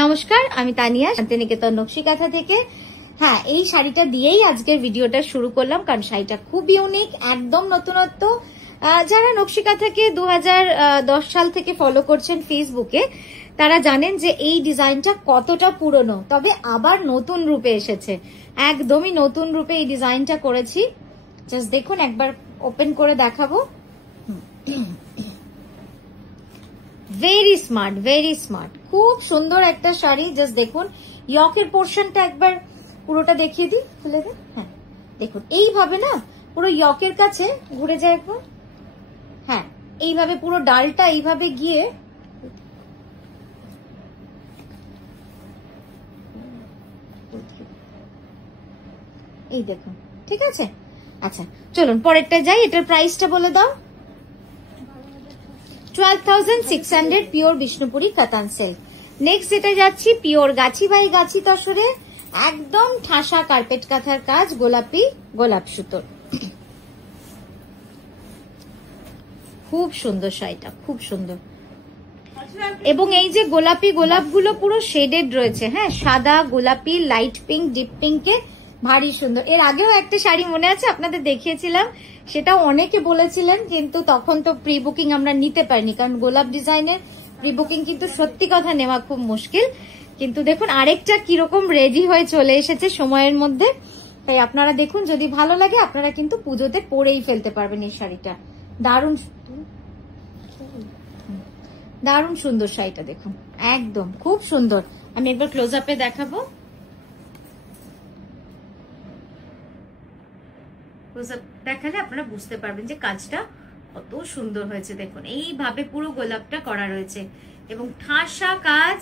নমস্কার, আমি তানিয়া শান্তিনিকেতন নকশিকাঁথা থেকে। হ্যাঁ, এই শাড়িটা দিয়েই আজকের ভিডিওটা শুরু করলাম, কারণ শাড়িটা খুব ইউনিক, একদম নতুনত্ব। যারা নকশিকাঁথাকে 2010 সাল থেকে ফলো করছেন ফেসবুকে, তারা জানেন যে এই ডিজাইনটা কতটা পুরনো, তবে আবার নতুন রূপে এসেছে। একদমই নতুন রূপে এই ডিজাইনটা করেছি। জাস্ট দেখুন, একবার ওপেন করে দেখাবো। ভেরি স্মার্ট, ভেরি স্মার্ট, খুব সুন্দর একটা শাড়ি। জাস্ট দেখুন, ইয়কের পোর্শনটা একবার পুরোটা দেখিয়ে দিই, খুলে দিই। হ্যাঁ দেখুন, এইভাবে না পুরো ইয়কের কাছে ঘুরে যায় একবার। হ্যাঁ, এইভাবে পুরো ডালটা এইভাবে গিয়ে এই দেখুন, ঠিক আছে। আচ্ছা চলুন পরেরটা যাই। এটার প্রাইসটা বলে দাও। 12,600 পিওর বিষ্ণুপুরি কাতান সিল্ক। নেক্সট যেটা যাচ্ছি, পিওর গাছি বাই গাছি তসরে, একদম ঠাসা কার্পেট কাঁথার কাজ, গোলাপি গোলাপ সুতোর। খুব সুন্দর শাড়িটা, খুব সুন্দর। এবং এই যে গোলাপি গোলাপগুলো পুরো শেডেড রয়েছে। হ্যাঁ, সাদা, গোলাপি, লাইট পিঙ্ক, ডিপ পিঙ্কে ভারী সুন্দর। এর আগেও একটা শাড়ি মনে আছে আপনাদের দেখিয়েছিলাম, সেটাও অনেকে বলেছিলেন, কিন্তু তখন তো প্রি বুকিং আমরা নিতে পারিনি, কারণ গোলাপ ডিজাইনের প্রি বুকিং কিন্তু সত্যি কথা নেওয়া খুব মুশকিল। কিন্তু দেখুন আরেকটা কিরকম রেডি হয়ে চলে এসেছে সময়ের মধ্যে। তাই আপনারা দেখুন, যদি ভালো লাগে আপনারা কিন্তু পুজোতে পরেই ফেলতে পারবেন এই শাড়িটা। দারুণ দারুণ সুন্দর শাড়িটা, দেখুন একদম খুব সুন্দর। আমি একবার ক্লোজ আপে দেখাবো। ক্লোজ আপ দেখালে আপনারা বুঝতে পারবেন যে কাজটা কত সুন্দর হয়েছে। দেখুন এইভাবে পুরো গোলাপটা করা রয়েছে এবং ঠাসা কাজ,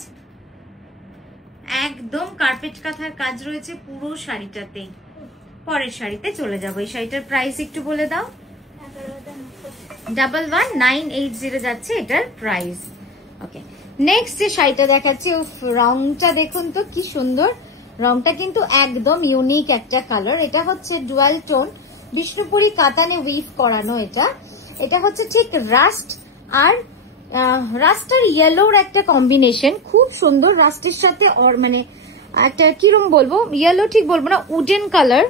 একদম কার্পেট কাঁথার কাজ রয়েছে পুরো শাড়িটাতে। পরের শাড়িতে চলে যাবো। এই শাড়িটার প্রাইস একটু বলে দাও। 11,980 যাচ্ছে এটার প্রাইস। ওকে, নেক্সট যে শাড়িটা দেখাচ্ছি, রংটা দেখুন তো কি সুন্দর। রংটা কিন্তু একদম ইউনিক একটা কালার। এটা হচ্ছে ডুয়াল টোন বিষ্ণুপুরি কাতানে উইভ করানো। এটা হচ্ছে ঠিক রাস্ট আর রাস্টার ইয়েলোর একটা কম্বিনেশন, খুব সুন্দর। রাস্টের সাথে মানে একটা কিরম বলবো, ইয়েলো ঠিক বলবো না, উডেন কালার,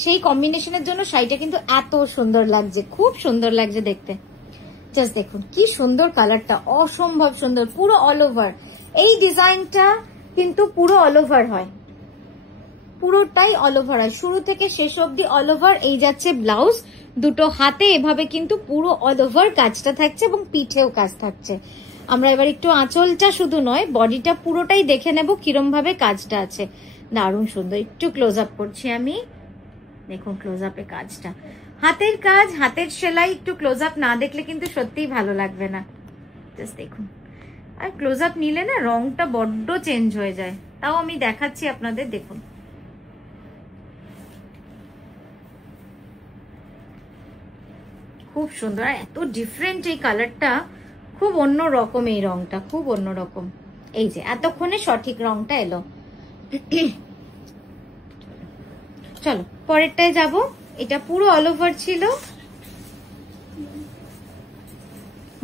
সেই কম্বিনেশনের জন্য শাড়িটা কিন্তু এত সুন্দর লাগছে, খুব সুন্দর লাগছে দেখতে। জাস্ট দেখুন কি সুন্দর কালারটা, অসম্ভব সুন্দর। পুরো অল ওভার এই ডিজাইনটা কিন্তু পুরো অল ওভার হয়, পুরোটাই অল ওভার হয়, শুরু থেকে শেষ অব্দি অল ওভার। এই যাচ্ছে ব্লাউজ, দুটো হাতে এভাবে কিন্তু পুরো অল ওভার কাজটা থাকছে এবং পিঠেও কাজ থাকছে। আমরা এবার একটু আঁচলটা শুধু নয়, বডিটা পুরোটাই দেখে নেব কিরম ভাবে কাজটা আছে। দারুণ সুন্দর। একটু ক্লোজ আপ করছি আমি, দেখুন ক্লোজ আপে কাজটা, হাতের কাজ, হাতের সেলাই। একটু ক্লোজ আপ না দেখলে কিন্তু সত্যিই ভালো লাগবে না। জাস্ট দেখুন, আর ক্লোজ আপ নিলে না রংটা বড্ড চেঞ্জ হয়ে যায়। তাও আমি দেখাচ্ছি আপনাদের, দেখুন খুব সুন্দর, এত ডিফারেন্ট এই কালারটা, খুব অন্য রকম। এই রংটা খুব অন্য রকম। এই যে এতক্ষণে সঠিক রংটা এলো। চলো পরেরটায় যাব। এটা পুরো অল ওভার ছিল।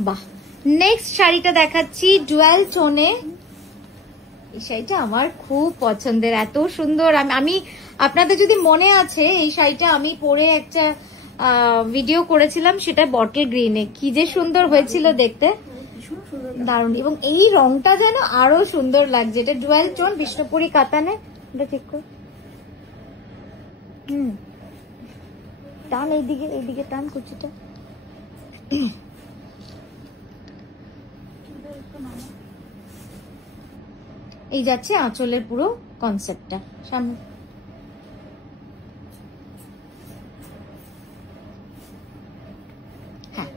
বাহ, নেক্সট শাড়িটা দেখাচ্ছি ডুয়াল টোনে। এই শাড়িটা আমার খুব পছন্দের, এত সুন্দর। আমি আপনাদের যদি মনে আছে, এই শাড়িটা আমি পরে একটা ভিডিও করেছিলাম, সেটা বটল গ্রিনে, কি যে সুন্দর হয়েছিল দেখতে, দারুণ। এবং এই রংটা যেন আরো সুন্দর লাগছে। এটা ডুয়াল টোন বিষ্ণুপুরি কাতানে। এটা ঠিক করে টান, এইদিকে টান কুচিটা। এই যাচ্ছে আঁচলের পুরো কনসেপ্টটা সামনে। হ্যাঁ,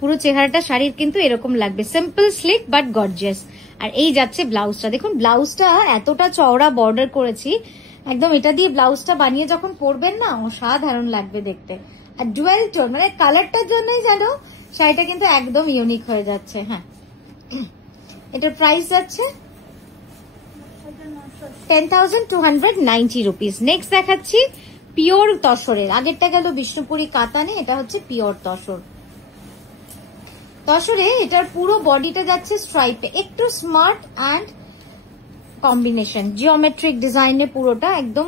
পুরো চেহারাটা শাড়ির কিন্তু এরকম লাগবে, সিম্পল স্লিক বাট গর্জিয়াস। আর এই যাচ্ছে ব্লাউজটা, দেখুন ব্লাউজটা এতটা চওড়া বর্ডার করেছি, একদম এটা দিয়ে ব্লাউজটা বানিয়ে যখন পরবেন না, অসাধারণ লাগবে দেখতে। আর ডুয়াল টোন মানে কালারটার জন্যই যেন শাড়িটা কিন্তু একদম ইউনিক হয়ে যাচ্ছে। হ্যাঁ, এটার প্রাইস যাচ্ছে 10,290 রুপিস। নেক্সট দেখাচ্ছি পিওর তসরের। আগেরটা গেল বিষ্ণুপুরি কাতানে, এটা হচ্ছে পিওর তসর। তসরে এটার পুরো বডিটা যাচ্ছে স্ট্রাইপে, একটু স্মার্ট অ্যান্ড কম্বিনেশন, জিওমেট্রিক ডিজাইনে পুরোটা একদম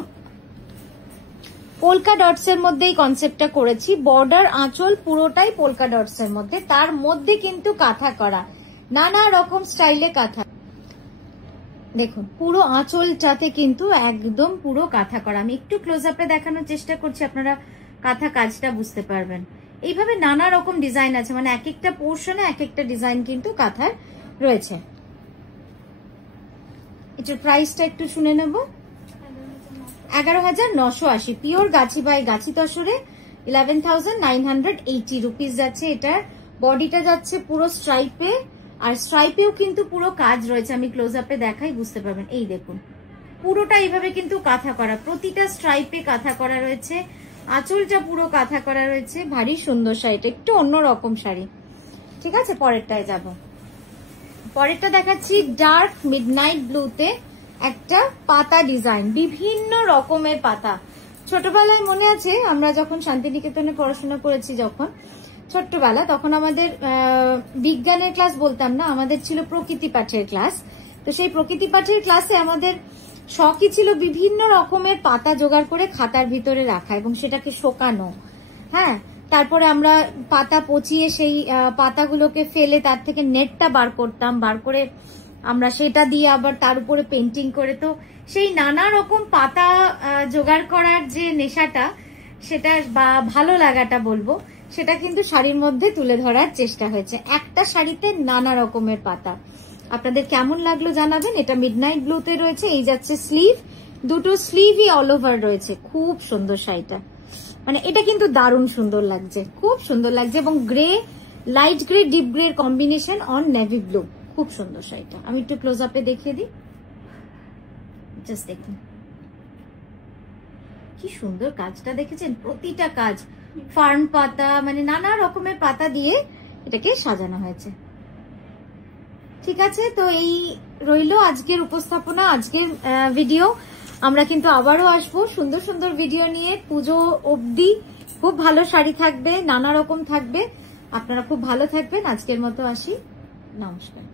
পোলকা ডটস এর মধ্যেই কনসেপ্টটা করেছি। বর্ডার আঁচল পুরোটাই পোলকা ডটস এর মধ্যে, তার মধ্যে কিন্তু কাঁথা করা, নানা রকম স্টাইলে কাঁথা। দেখুন পুরো আঁচলটাতে কিন্তু একদম পুরো কাঁথা করা। আমি একটু ক্লোজ আপে দেখানোর চেষ্টা করছি, আপনারা কাঁথা কাজটা বুঝতে পারবেন। এইভাবে নানা রকম ডিজাইন আছে, মানে এক একটা পোর্শনে এক একটা ডিজাইন কিন্তু কাঁথার রয়েছে। এটার প্রাইসটা একটু শুনে নেব। 11,980 pure Gachhi by Gachhi তসরে 11,980 rupees যাচ্ছে। এটার বডিটা যাচ্ছে পুরো স্ট্রাইপে, আর স্ট্রাইপেও কিন্তু পুরো কাজ রয়েছে। আমি ক্লোজ আপে দেখাই, বুঝতে পারবেন। এই দেখুন পুরোটা এইভাবে কিন্তু কাঁথা করা, প্রতিটা স্ট্রাইপে কাঁথা করা রয়েছে, আঁচলটা পুরো কাঁথা করা রয়েছে। ভারী সুন্দর শাড়িটা, একটু অন্যরকম শাড়ি। ঠিক আছে, পরেরটায় যাব। পরেরটা দেখাচ্ছি ডার্ক মিডনাইট ব্লুতে একটা পাতা ডিজাইন, বিভিন্ন রকমের পাতা। ছোটবেলায় মনে আছে আমরা যখন শান্তিনিকেতনে পড়াশোনা করেছি, যখন ছোট্টবেলা, তখন আমাদের বিজ্ঞানের ক্লাস বলতাম না, আমাদের ছিল প্রকৃতি পাঠের ক্লাস। তো সেই প্রকৃতি পাঠের ক্লাসে আমাদের শখই ছিল বিভিন্ন রকমের পাতা জোগাড় করে খাতার ভিতরে রাখা এবং সেটাকে শোকানো। হ্যাঁ, তারপরে আমরা পাতা পচিয়ে সেই পাতাগুলোকে ফেলে তার থেকে নেটটা বার করতাম, বার করে আমরা সেটা দিয়ে আবার তার উপরে পেন্টিং করে। তো সেই নানা রকম পাতা জোগাড় করার যে নেশাটা, সেটা বা ভালো লাগাটা বলবো, সেটা কিন্তু শাড়ির মধ্যে তুলে ধরার চেষ্টা হয়েছে। একটা শাড়িতে নানা রকমের পাতা। আপনাদের কেমন লাগলো জানাবেন। এটা মিডনাইট ব্লুতে রয়েছে। এই যাচ্ছে স্লিভ, দুটো স্লিভই অল ওভার রয়েছে। খুব সুন্দর শাড়িটা, মানে এটা কিন্তু দারুণ সুন্দর লাগছে, খুব সুন্দর লাগছে। এবং grey, light grey, deep grey এর কম্বিনেশন অন নেভি ব্লু, খুব সুন্দর শাড়িটা। আমি একটু ক্লোজ আপে দেখিয়ে দিই, জাস্ট দেখুন কি সুন্দর কাজটা, দেখেছেন? প্রতিটা কাজ ফার্ন পাতা, মানে নানা রকমের পাতা দিয়ে এটাকে সাজানো হয়েছে। ঠিক আছে, তো এই রইলো আজকের উপস্থাপনা, আজকের ভিডিও। আমরা কিন্তু আবারও আসবো সুন্দর সুন্দর ভিডিও নিয়ে। পুজো অবধি খুব ভালো শাড়ি থাকবে, নানা রকম থাকবে। আপনারা খুব ভালো থাকবেন। আজকের মতো আসি, নমস্কার।